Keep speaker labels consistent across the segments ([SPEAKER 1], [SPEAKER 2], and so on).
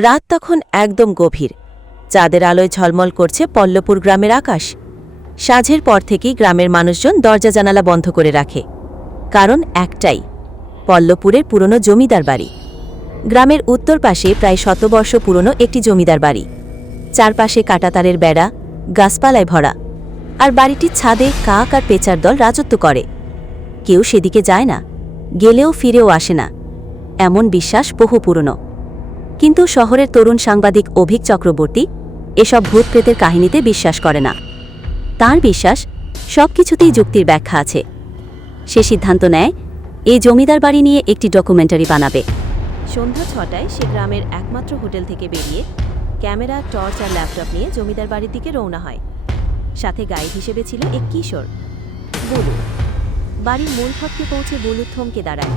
[SPEAKER 1] রাত তখন একদম গভীর। চাঁদের আলোয় ঝলমল করছে পল্লপুর গ্রামের আকাশ। সাঁঝের পর থেকেই গ্রামের মানুষজন দরজা জানালা বন্ধ করে রাখে। কারণ একটাই, পল্লপুরের পুরনো জমিদার বাড়ি। গ্রামের উত্তর পাশে প্রায় শতবর্ষ পুরনো একটি জমিদার বাড়ি। চারপাশে কাটাতারের বেড়া, গাছপালায় ভরা। আর বাড়িটির ছাদে কাক আর পেঁচার দল রাজত্ব করে। কেউ সেদিকে যায় না, গেলেও ফিরেও আসে না। এমন বিশ্বাস বহু পুরনো। কিন্তু শহরের তরুণ সাংবাদিক অভিক চক্রবর্তী এসব ভূত প্রেতের কাহিনীতে বিশ্বাস করে না। তার বিশ্বাস, সব কিছুতেই যুক্তির ব্যাখ্যা আছে। সে সিদ্ধান্ত নেয়, এই জমিদার বাড়ি নিয়ে একটি ডকুমেন্টারি বানাবে। সন্ধ্যা ছটায় সে গ্রামের একমাত্র হোটেল থেকে বেরিয়ে ক্যামেরা, টর্চ আর ল্যাপটপ নিয়ে জমিদার বাড়ির দিকে রওনা হয়। সাথে গাইড হিসেবে ছিল এক কিশোর। বলু, বাড়ির মূল পৌঁছে বলু থমকে দাঁড়ায়।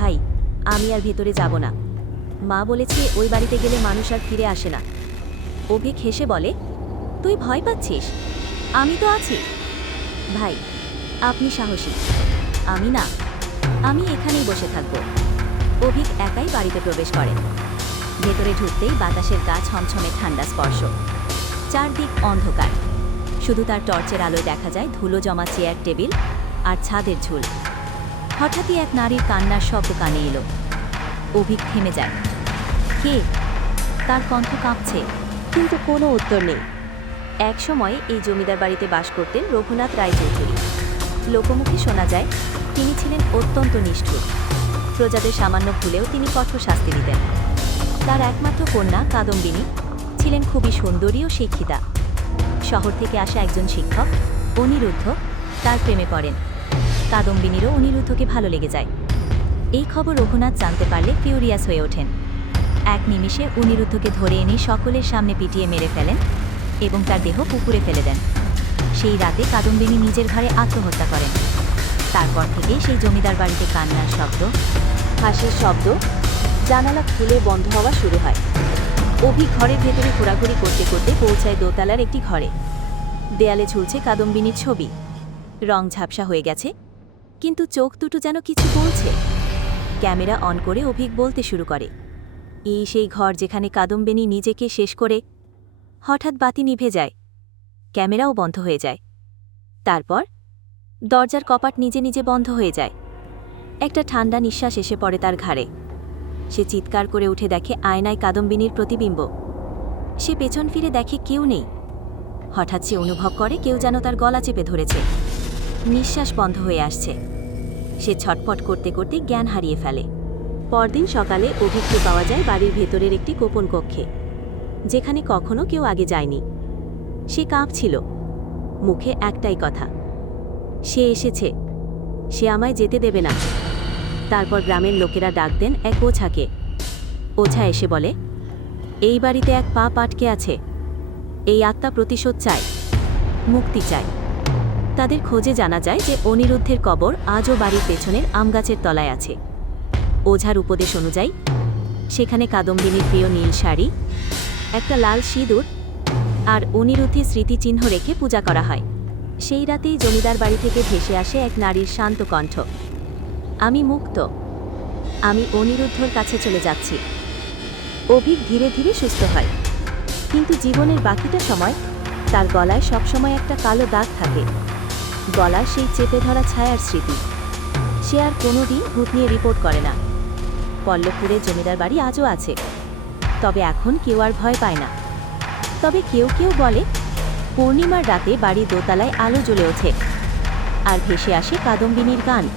[SPEAKER 1] ভাই, আমি আর ভেতরে যাব না। মা বলেছে ওই বাড়িতে গেলে মানুষ আর ফিরে আসে না। অভিক হেসে বলে, তুই ভয় পাচ্ছিস? আমি তো আছি। ভাই, আপনি সাহসী। আমি না। আমি এখানেই বসে থাকব। অভিক একাই বাড়িতে প্রবেশ করেন ভেতরে ঢুকতেই বাতাসের গা ছমছমে ঠান্ডা স্পর্শ। চারদিক অন্ধকার। শুধু তার টর্চের আলোয় দেখা যায় ধুলো জমা চেয়ার টেবিল আর ছাদের ঝুল। হঠাৎই এক নারীর কান্নার শব্দ কানে এলো। অভিক থেমে যায়। কে? তার কণ্ঠ কাঁপছে, কিন্তু কোনো উত্তর নেই। এক সময় এই জমিদার বাড়িতে বাস করতেন রঘুনাথ রায়চৌধুরী লোকমুখে শোনা যায়, তিনি ছিলেন অত্যন্ত নিষ্ঠুর। প্রজাদের সামান্য ভুলেও তিনি কঠোর শাস্তি দিতেন। তার একমাত্র কন্যা কাদম্বিনী ছিলেন খুবই সুন্দরী ও শিক্ষিতা। শহর থেকে আসা একজন শিক্ষক, অনিরুদ্ধ, তার প্রেমে পড়েন। কাদম্বিনীরও অনিরুদ্ধকে ভালো লেগে যায়। এই খবর রঘুনাথ জানতে পারলে ফিউরিয়াস হয়ে ওঠেন। এক নিমিষে অনিরুদ্ধকে ধরে এনে সকলের সামনে পিটিয়ে মেরে ফেলেন এবং তার দেহ পুকুরে ফেলে দেন। সেই রাতে কাদম্বিনী নিজের ঘরে আত্মহত্যা করেন। তারপর থেকেই সেই জমিদার বাড়িতে কান্নার শব্দ, হাসির শব্দ, জানালা খুলে বন্ধ হওয়া শুরু হয়। অভি ঘরের ভেতরে ঘোরাঘুরি করতে করতে পৌঁছায় দোতলার একটি ঘরে। দেয়ালে ঝুলছে কাদম্বিনীর ছবি। রং ঝাপসা হয়ে গেছে, কিন্তু চোখ দুটো যেন কিছু বলছে। ক্যামেরা অন করে অভিক বলতে শুরু করে। এই সেই ঘর যেখানে কাদম্বিনী নিজেকে শেষ করে হঠাৎ বাতি নিভে যায়, ক্যামেরাও বন্ধ হয়ে যায়। তারপর দরজার কপাট নিজে নিজে বন্ধ হয়ে যায়। একটা ঠান্ডা নিঃশ্বাস এসে পড়ে তার ঘাড়ে। সে চিৎকার করে উঠে দেখে আয়নায় কাদম্বিনীর প্রতিবিম্ব। সে পেছন ফিরে দেখে কেউ নেই। হঠাৎ সে অনুভব করে কেউ যেন তার গলা চেপে ধরেছে। নিঃশ্বাস বন্ধ হয়ে আসছে। সে ছটফট করতে করতে জ্ঞান হারিয়ে ফেলে। পরদিন সকালে অভিজ্ঞ পাওয়া যায় বাড়ির ভেতরের একটি গোপন কক্ষে, যেখানে কখনো কেউ আগে যায়নি। সে কাঁপছিল। মুখে একটাই কথা, সে এসেছে। সে আমায় যেতে দেবে না। তারপর গ্রামের লোকেরা ডাক দেন এক ওঝাকে। ওঝা এসে বলে, এই বাড়িতে এক পা পাটকে আছে। এই আত্মা প্রতিশোধ চায়, মুক্তি চায়। তাদের খোঁজে জানা যায় যে অনিরুদ্ধের কবর আজও বাড়ির পেছনের আমগাছের তলায় আছে। ওঝার উপদেশ অনুযায়ী, সেখানে কাদম্বিনীর প্রিয় নীল শাড়ি, একটা লাল সিঁদুর আর অনিরুদ্ধের স্মৃতিচিহ্ন রেখে পূজা করা হয়। সেই রাতেই জমিদার বাড়ি থেকে ভেসে আসে এক নারীর শান্ত কণ্ঠ। আমি মুক্ত। আমি অনিরুদ্ধর কাছে চলে যাচ্ছি। অভিক ধীরে ধীরে সুস্থ হয়। কিন্তু জীবনের বাকিটা সময় তার গলায় সবসময় একটা কালো দাগ থাকে। গলার সেই চেপে ধরা ছায়ার স্মৃতি। সে আর কোনোদিন ভূত নিয়ে রিপোর্ট করে না। পল্লবপুরে জমিদার বাড়ি আজও আছে। তবে এখন কেউ আর ভয় পায় না। তবে কেউ কেউ বলে, পূর্ণিমার রাতে বাড়ি দোতলায় আলো জ্বলে ওঠে। আর ভেসে আসে কাদম্বিনীর গান।